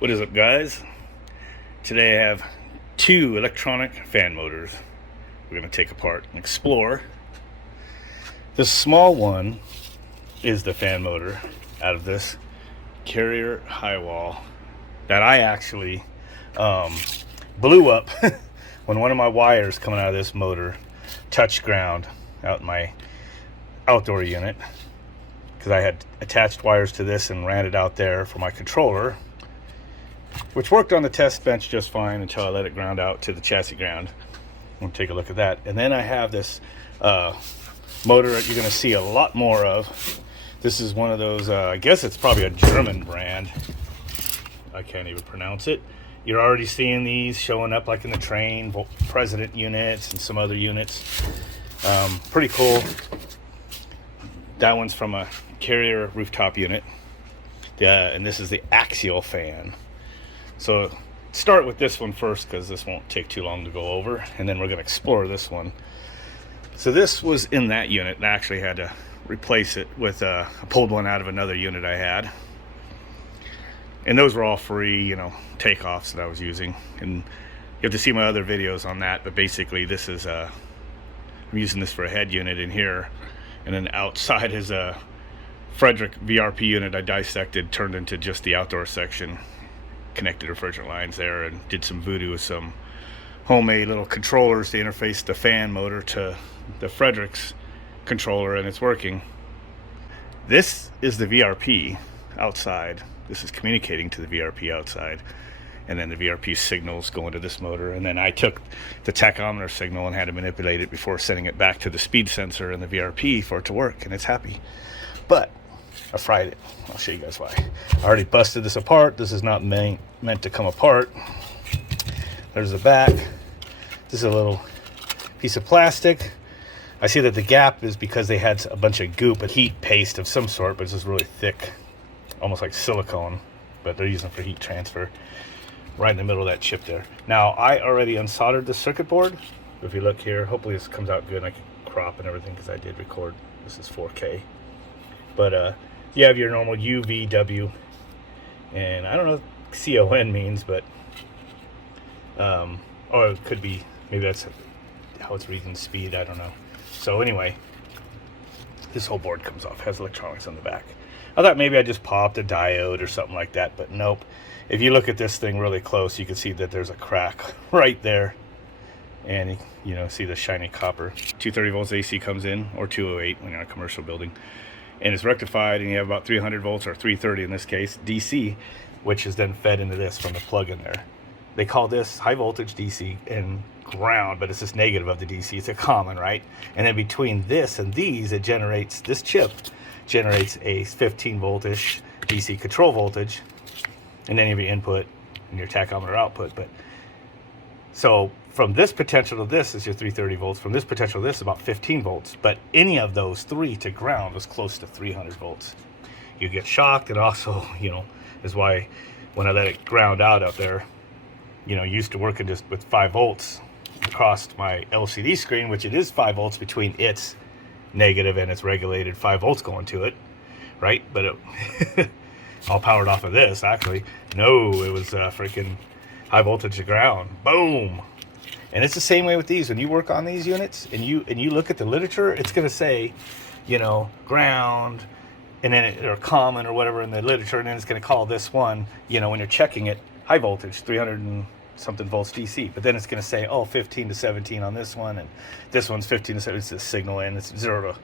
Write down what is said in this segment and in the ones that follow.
What is up, guys? Today I have two electronic fan motors we're going to take apart and explore. The small one is the fan motor out of this Carrier high wall that I actually blew up when one of my wires coming out of this motor touched ground out in my outdoor unit, because I had attached wires to this and ran it out there for my controller, which worked on the test bench just fine until I let it ground out to the chassis ground. We'll take a look at that. And then I have this motor that you're going to see a lot more of. This is one of those, I guess it's probably a German brand. I can't even pronounce it. You're already seeing these showing up like in the train, President units and some other units. Pretty cool. That one's from a Carrier rooftop unit. And this is the Axial Fan. So start with this one first, because this won't take too long to go over, and then we're going to explore this one. So this was in that unit, and I actually had to replace it with I pulled one out of another unit I had, and those were all free, takeoffs that I was using. And you have to see my other videos on that, but basically this is I'm using this for a head unit in here, and then outside is a Frederick VRP unit I dissected, turned into just the outdoor section, connected refrigerant lines there, and did some voodoo with some homemade little controllers to interface the fan motor to the Frederick's controller, and it's working. This is the VRP outside. This is communicating to the VRP outside, and then the VRP signals going to this motor, and then I took the tachometer signal and had to manipulate it before sending it back to the speed sensor and the VRP for it to work, and it's happy. But I fried it. I'll show you guys why. I already busted this apart. This is not meant to come apart. There's the back. This is a little piece of plastic. I see that the gap is because they had a bunch of goop, a heat paste of some sort, but it's just really thick, almost like silicone, but they're using it for heat transfer. Right in the middle of that chip there. Now, I already unsoldered the circuit board. If you look here, hopefully this comes out good and I can crop and everything, because I did record. This is 4K. But you have your normal UVW, and I don't know what CON means, but or it could be, maybe that's how it's reading speed, I don't know. So anyway, this whole board comes off, has electronics on the back. I thought maybe I just popped a diode or something like that, but nope. If you look at this thing really close, you can see that there's a crack right there, and see the shiny copper. 230 volts AC comes in, or 208 when you're in a commercial building, and it's rectified, and you have about 300 volts, or 330 in this case, DC, which is then fed into this from the plug in there. They call this high voltage DC and ground, but it's just negative of the DC. It's a common, right? And then between this and these, it generates, this chip generates a 15 voltish DC control voltage, and then you have your input and your tachometer output. But so from this potential to this is your 330 volts. From this potential to this is about 15 volts. But any of those three to ground was close to 300 volts. You get shocked, and also, is why when I let it ground out up there, used to working just with 5 volts across my LCD screen, which it is 5 volts between its negative and its regulated 5 volts going to it, right? But it all powered off of this, actually. No, it was freaking high voltage to ground. Boom. And it's the same way with these. When you work on these units and you look at the literature, it's going to say, ground, and then or common or whatever in the literature, and then it's going to call this one, when you're checking it, high voltage, 300 and something volts DC. But then it's going to say, 15 to 17 on this one, and this one's 15 to 17. It's the signal in. It's 0 to,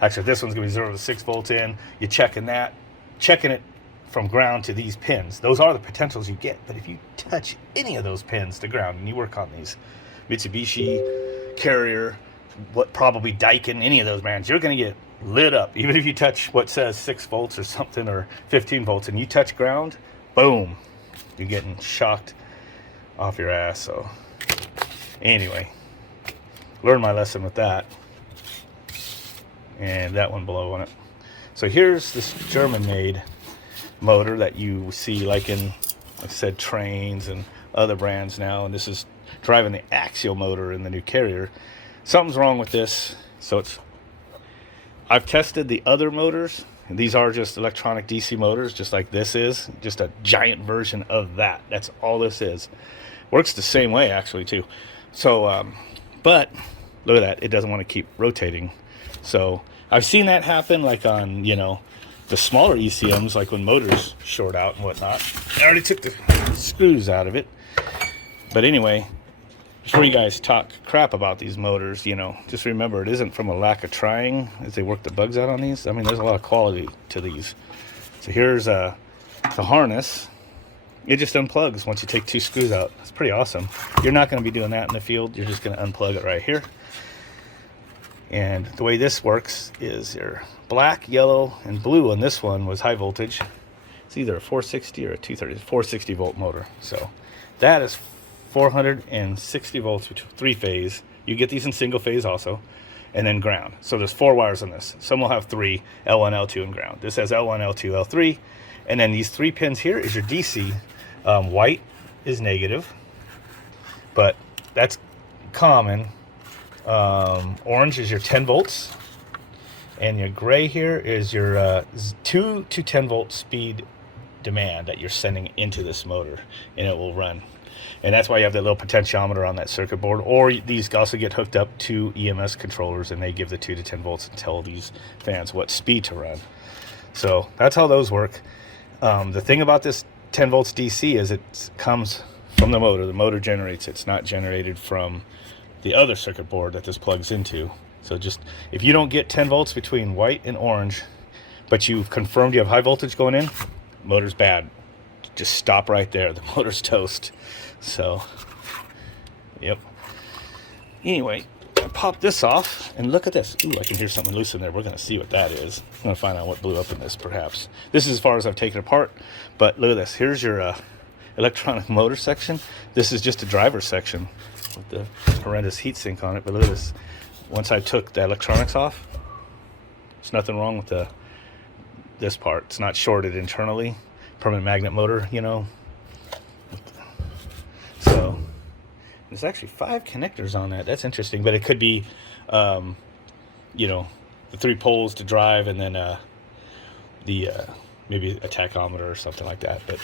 actually, this one's going to be 0 to 6 volts in. You're checking it from ground to these pins. Those are the potentials you get. But if you touch any of those pins to ground and you work on these Mitsubishi, Carrier, probably Daikin, any of those brands, you're going to get lit up. Even if you touch what says 6 volts or something, or 15 volts, and you touch ground, boom, you're getting shocked off your ass. So anyway, learned my lesson with that, and that one below on it. So here's this German-made motor that you see like in, like I said, trains and other brands now, and this is driving the axial motor in the new Carrier. Something's wrong with this. So I've tested the other motors And these are just electronic DC motors, just like this is, just a giant version of that. That's all this is. Works the same way actually too. So, but look at that, it doesn't want to keep rotating. So I've seen that happen like on, you know, the smaller ECMs, like when motors short out and whatnot. I already took the screws out of it. But anyway, before you guys talk crap about these motors, you know, just remember it isn't from a lack of trying as they work the bugs out on these. I mean, there's a lot of quality to these. So here's the harness. It just unplugs once you take 2 screws out. It's pretty awesome. You're not going to be doing that in the field. You're just going to unplug it right here. And the way this works is your black, yellow, and blue on this one was high voltage. It's either a 460 or a 230, 460 volt motor. So that is 460 volts, which 3-phase. You get these in single phase also, and then ground. So there's 4 wires on this. Some will have 3, L1, L2, and ground. This has L1, L2, L3, and then these 3 pins here is your DC. White is negative, but that's common. Orange is your 10 volts, and your gray here is your 2 to 10 volt speed demand that you're sending into this motor, and it will run. And that's why you have that little potentiometer on that circuit board, or these also get hooked up to EMS controllers, and they give the 2 to 10 volts and tell these fans what speed to run. So that's how those work. The thing about this 10 volts DC is it comes from the motor. The motor generates it. It's not generated from the other circuit board that this plugs into. So just, if you don't get 10 volts between white and orange, but you've confirmed you have high voltage going in, motor's bad. Just stop right there. The motor's toast. So, yep. Anyway, I pop this off, and look at this. Ooh, I can hear something loose in there. We're going to see what that is. I'm going to find out what blew up in this, perhaps. This is as far as I've taken it apart, but look at this. Here's your electronic motor section. This is just a driver section with the horrendous heatsink on it, but look at this. Once I took the electronics off, there's nothing wrong with this part. It's not shorted internally. Permanent magnet motor, you know. So there's actually 5 connectors on that. That's interesting, but it could be, you know, the 3 poles to drive, and then maybe a tachometer or something like that. But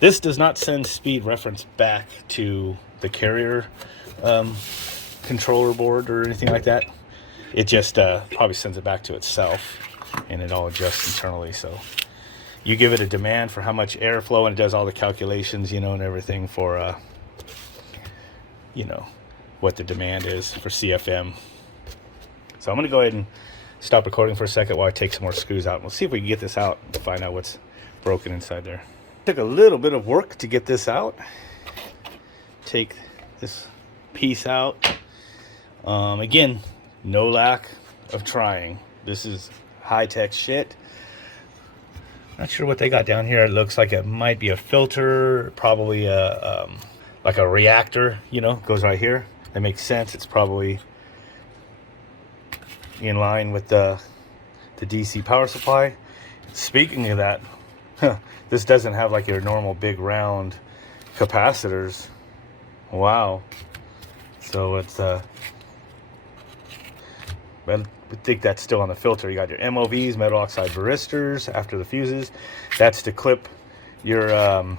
this does not send speed reference back to the Carrier controller board or anything like that. It just probably sends it back to itself, and it all adjusts internally. So you give it a demand for how much airflow, and it does all the calculations, you know, and everything for, you know, what the demand is for CFM. So I'm going to go ahead and stop recording for a second while I take some more screws out. We'll see if we can get this out and find out what's broken inside there. Took a little bit of work to get this out. Take this piece out. Again, no lack of trying. This is high-tech shit. Not sure what they got down here. It looks like it might be a filter, probably a like a reactor, you know, goes right here. That makes sense. It's probably in line with the DC power supply. Speaking of that, this doesn't have like your normal big round capacitors. Wow. So it's I think that's still on the filter. You got your MOVs, metal oxide varistors after the fuses. That's to clip your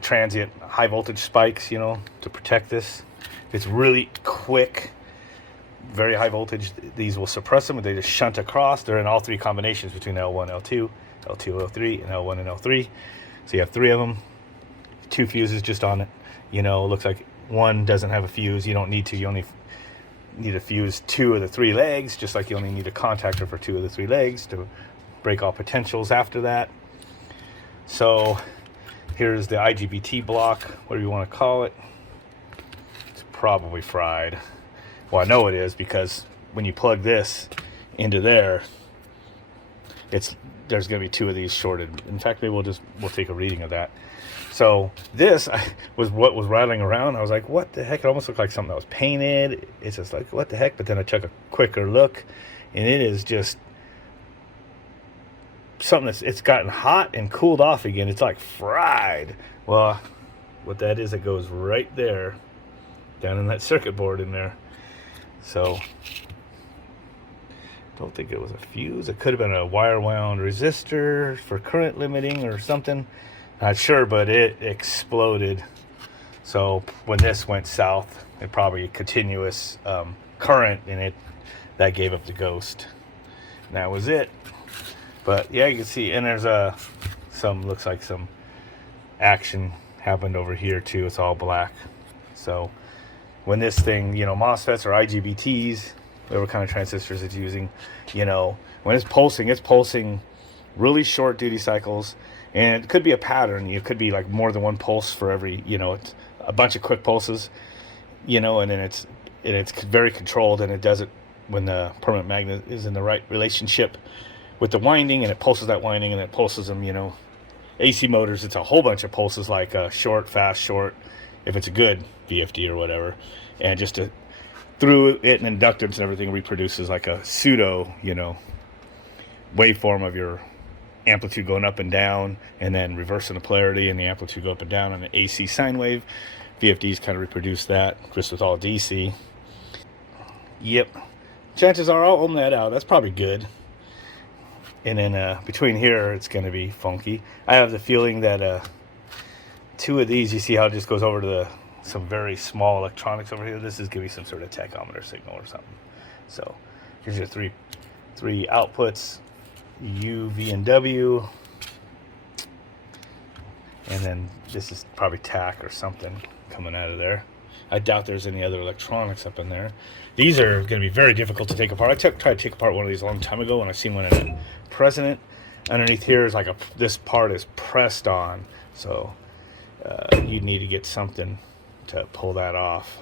transient high voltage spikes, you know, to protect this. If it's really quick, very high voltage, these will suppress them, and they just shunt across. They're in all 3 combinations between L1, L2, L2, L3, and L1 and L3. So you have 3 of them, 2 fuses just on it. You know, it looks like one doesn't have a fuse. You don't need to. You only need to fuse 2 of the 3 legs, just like you only need a contactor for 2 of the 3 legs to break all potentials after that. So here's the IGBT block, whatever you want to call it. It's probably fried. Well, I know it is, because when you plug this into there, there's going to be 2 of these shorted. In fact, maybe we'll take a reading of that. So this was what was rattling around. I was like, what the heck? It almost looked like something that was painted. It's just like, what the heck? But then I took a quicker look, and it is just something it's gotten hot and cooled off again. It's like fried. Well, what that is, it goes right there, down in that circuit board in there. So don't think it was a fuse. It could have been a wire wound resistor for current limiting or something. Not sure, but it exploded. So when this went south, it probably continuous current, and that gave up the ghost. And that was it. But yeah, you can see, and there's looks like some action happened over here too. It's all black. So when this thing, MOSFETs or IGBTs, whatever kind of transistors it's using, when it's pulsing really short duty cycles, and it could be a pattern. It could be like more than one pulse for every, it's a bunch of quick pulses, and then it's very controlled, and it does it when the permanent magnet is in the right relationship with the winding, and it pulses that winding, and it pulses them, AC motors, it's a whole bunch of pulses, like short, fast, short, if it's a good VFD or whatever, and just through it and inductance and everything reproduces like a pseudo, waveform of your amplitude going up and down, and then reversing the polarity and the amplitude go up and down on an AC sine wave. VFDs kind of reproduce that just with all DC. Yep, chances are I'll ohm that out. That's probably good. And then between here, it's going to be funky. I have the feeling that two of these, you see how it just goes over to some very small electronics over here. This is going to be some sort of tachometer signal or something. So here's your three outputs, U, V, and W. And then this is probably TAC or something coming out of there. I doubt there's any other electronics up in there. These are going to be very difficult to take apart. I tried to take apart one of these a long time ago when I seen one in a President. Underneath here is like this part is pressed on, so you need to get something to pull that off.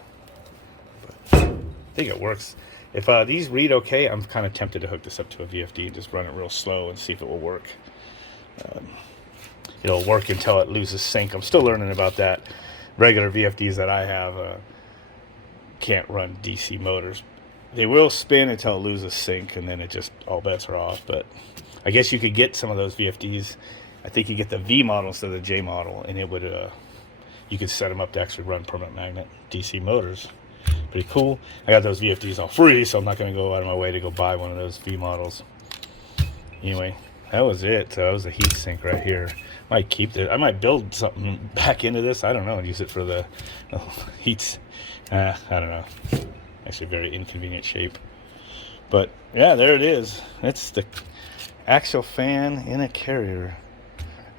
But I think it works. If these read okay, I'm kind of tempted to hook this up to a VFD and just run it real slow and see if it will work. It'll work until it loses sync. I'm still learning about that. Regular VFDs that I have can't run DC motors. They will spin until it loses sync, and then it just, all bets are off. But I guess you could get some of those VFDs. I think you get the V model instead of the J model, and it would you could set them up to actually run permanent magnet DC motors. Pretty cool. I got those VFDs all free, so I'm not going to go out of my way to go buy one of those V models. Anyway, that was it. So that was a heat sink right here. Might keep it. I might build something back into this. I don't know, and use it for the heats. I don't know. Actually, very inconvenient shape. But yeah, there it is. It's the Axial Fan in a Carrier.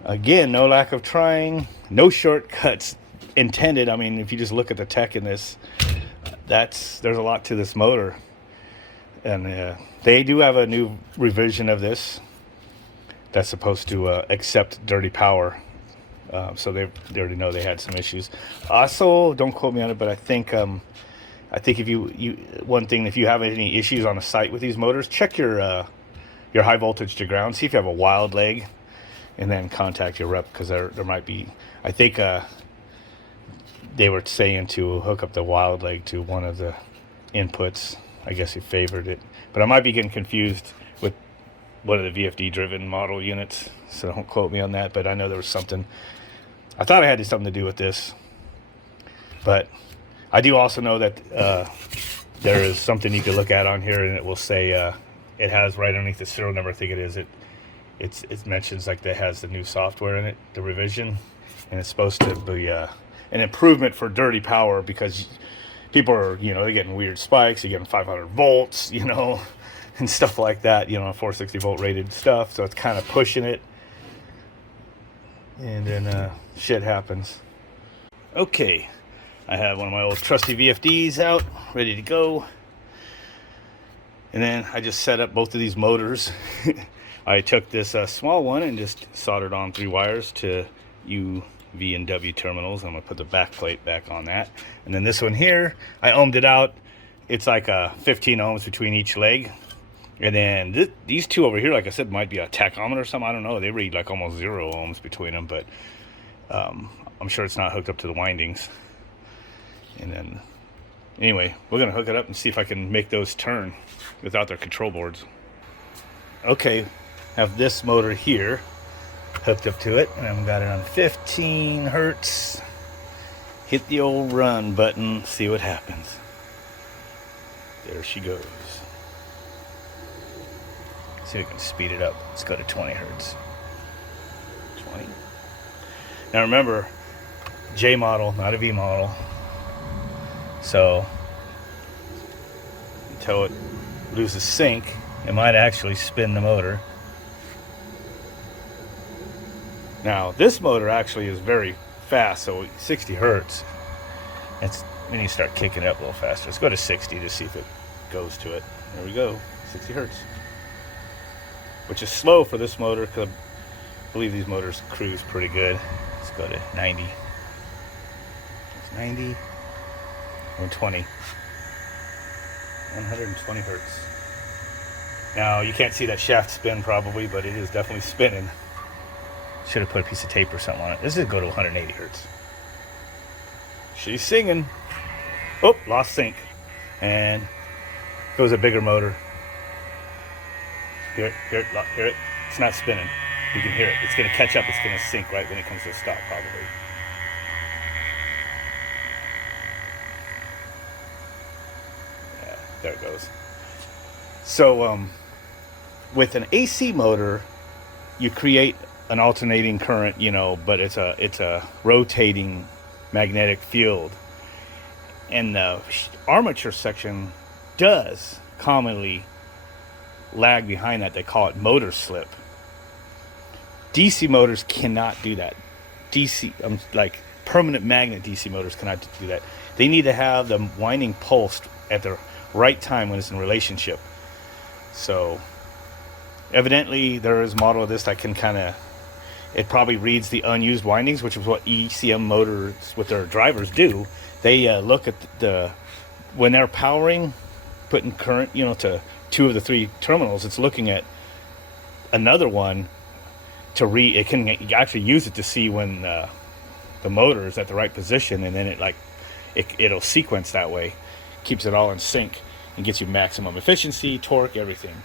Again, no lack of trying, no shortcuts intended. I mean, if you just look at the tech in this, there's a lot to this motor. And they do have a new revision of this that's supposed to accept dirty power. So they already know they had some issues. Also, don't quote me on it, but I think if if you have any issues on the site with these motors, check your high voltage to ground. See if you have a wild leg, and then contact your rep, because there might be. I think they were saying to hook up the wild leg to one of the inputs. I guess he favored it, but I might be getting confused with one of the VFD driven model units, so don't quote me on that. But I know there was something. I thought it had something to do with this, but I do also know that there is something you can look at on here, and it will say it has right underneath the serial number. I think it is. It mentions like that has the new software in it, the revision, and it's supposed to be an improvement for dirty power, because people are, they're getting weird spikes. You're getting 500 volts, and stuff like that, 460 volt rated stuff. So it's kind of pushing it, and then shit happens. Okay, I have one of my old trusty VFDs out, ready to go. And then I just set up both of these motors. I took this small one and just soldered on 3 wires to U, V, and W terminals. I'm going to put the back plate back on that. And then this one here, I ohmed it out. It's like 15 ohms between each leg. And then these two over here, like I said, might be a tachometer or something. I don't know. They read like almost 0 ohms between them, but I'm sure it's not hooked up to the windings. And then, anyway, we're going to hook it up and see if I can make those turn without their control boards. Okay, have this motor here hooked up to it, and I've got it on 15 hertz. Hit the old run button, see what happens. There she goes. See if we can speed it up. Let's go to 20 hertz. 20. Now remember, J model, not a V model. So until it loses sync, it might actually spin the motor. Now this motor actually is very fast, so 60 hertz. We need to start kicking it up a little faster. Let's go to 60 to see if it goes to it. There we go, 60 hertz. Which is slow for this motor, because I believe these motors cruise pretty good. Let's go to 90. It's 90. 120. 120 hertz. Now, you can't see that shaft spin probably, but it is definitely spinning. Should have put a piece of tape or something on it. This is go to 180 hertz. She's singing. Oh, lost sync. And goes a bigger motor. Hear it, hear it, hear it. It's not spinning. You can hear it. It's going to catch up. It's going to sync right when it comes to a stop, probably. Yeah, there it goes. So, with an AC motor, you create an alternating current, you know, but it's a rotating magnetic field, and the armature section does commonly lag behind that. They call it motor slip. DC motors cannot do that. Like permanent magnet DC motors cannot do that. They need to have the winding pulsed at the right time when it's in relationship. So evidently there is a model of this that can kind of, it probably reads the unused windings, which is what ECM motors with their drivers do. They look at when they're powering, putting current, you know, to 2 of the 3 terminals, it's looking at another one to it can actually use it to see when the motor is at the right position, and then it'll sequence that way, keeps it all in sync, and gets you maximum efficiency, torque, everything.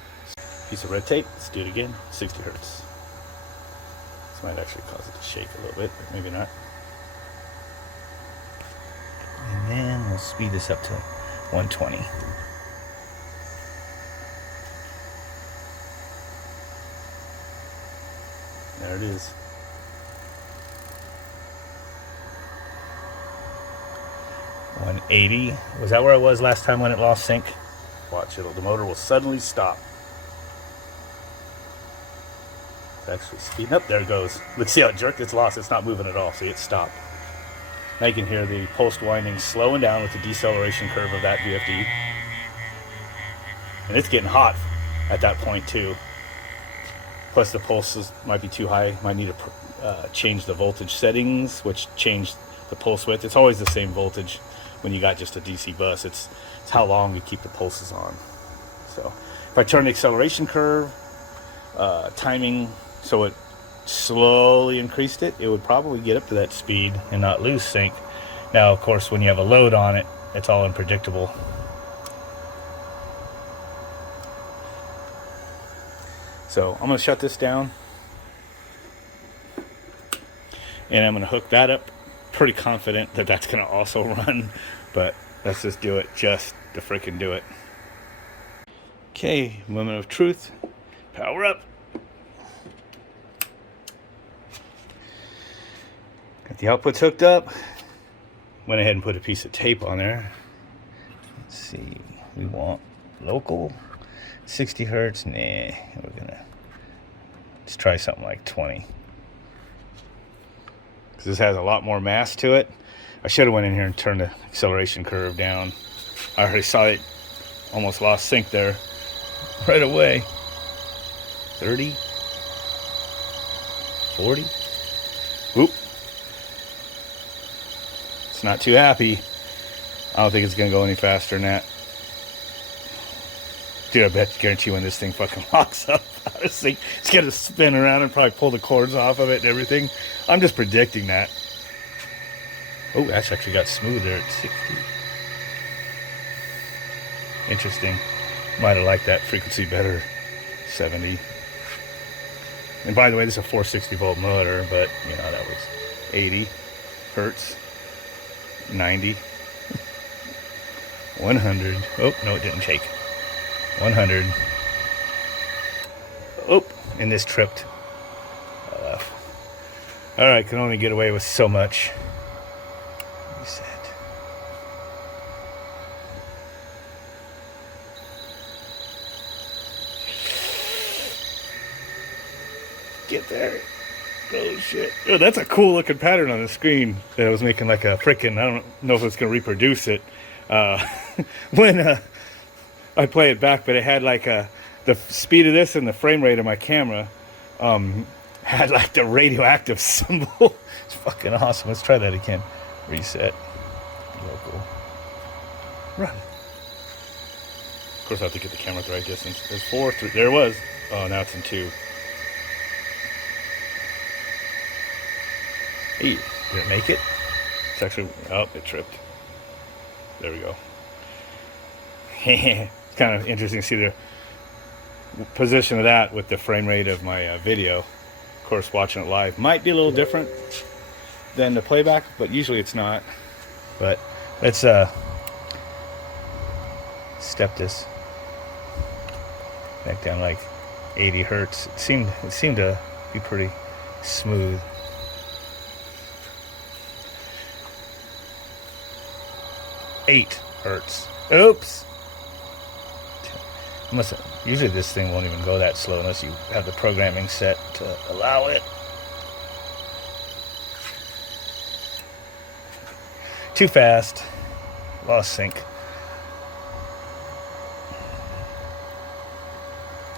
Piece of red tape. Let's do it again. 60 hertz. This might actually cause it to shake a little bit, but maybe not. And then we'll speed this up to 120. There it is. $180. Was that where it was last time when it lost sync? Watch it. The motor will suddenly stop. It's actually speeding up. There it goes. Let's see how it jerked. It's lost. It's not moving at all. See, it stopped. Now you can hear the pulsed winding slowing down with the deceleration curve of that VFD. And it's getting hot at that point too. Plus the pulses might be too high. Might need to change the voltage settings, which change the pulse width. It's always the same voltage when you got just a DC bus. It's how long you keep the pulses on. So if I turn the acceleration curve, timing, so it slowly increased it, it would probably get up to that speed and not lose sync. Now, of course, when you have a load on it, it's all unpredictable. So I'm going to shut this down, and I'm going to hook that up. Pretty confident that that's going to also run, but let's just do it just to freaking do it. Okay, moment of truth. Power up. Got the outputs hooked up. Went ahead and put a piece of tape on there. Let's see. We want local 60 hertz. Nah, we're gonna let's try something like 20. Because this has a lot more mass to it. I should have went in here and turned the acceleration curve down. I already saw it almost lost sync there right away. 30, 40. Oop. It's not too happy. I don't think it's gonna go any faster than that. Dude, I guarantee when this thing fucking locks up, it's gonna spin around and probably pull the cords off of it and everything. I'm just predicting that. Oh, that's actually got smooth there at 60. Interesting. Might have liked that frequency better. 70. And by the way, this is a 460 volt motor, but you know, that was 80 hertz, 90, 100. Oh, no, it didn't shake. 100. and this tripped. Alright, can only get away with so much. Reset. Get there. Oh shit. Oh, that's a cool looking pattern on the screen that I was making like a freaking, I don't know if it's going to reproduce it when I play it back, but it had like the speed of this and the frame rate of my camera had like the radioactive symbol. It's fucking awesome. Let's try that again. Reset. Local. Run. Of course I have to get the camera at the right distance. There's 4, 3, there it was. Oh, now it's in 2. Hey, did it make it? It's actually, oh, it tripped. There we go. It's kind of interesting to see the position of that with the frame rate of my video. Of course, watching it live might be a little different than the playback, but usually it's not. But let's step this back down like 80 hertz. It seemed to be pretty smooth. Eight hertz. Oops. Usually this thing won't even go that slow unless you have the programming set to allow it. Too fast. Lost sync.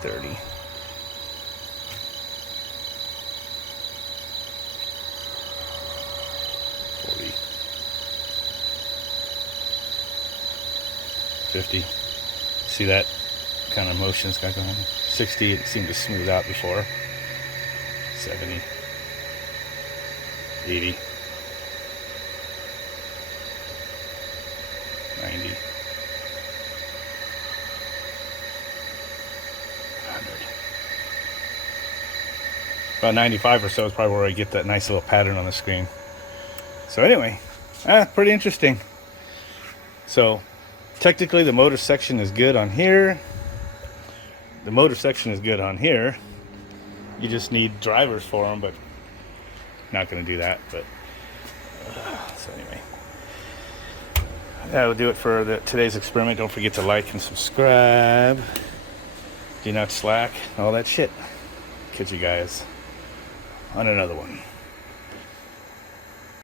30. $50. See that kind of motion's got going on. 60, it seemed to smooth out before. 70. 80. 90. 100. About 95 or so is probably where I get that nice little pattern on the screen. So anyway, pretty interesting. So technically the motor section is good on here. The motor section is good on here. You just need drivers for them, but not going to do that. But so anyway, that will do it for today's experiment. Don't forget to like and subscribe. Do not slack, all that shit. Catch you guys on another one.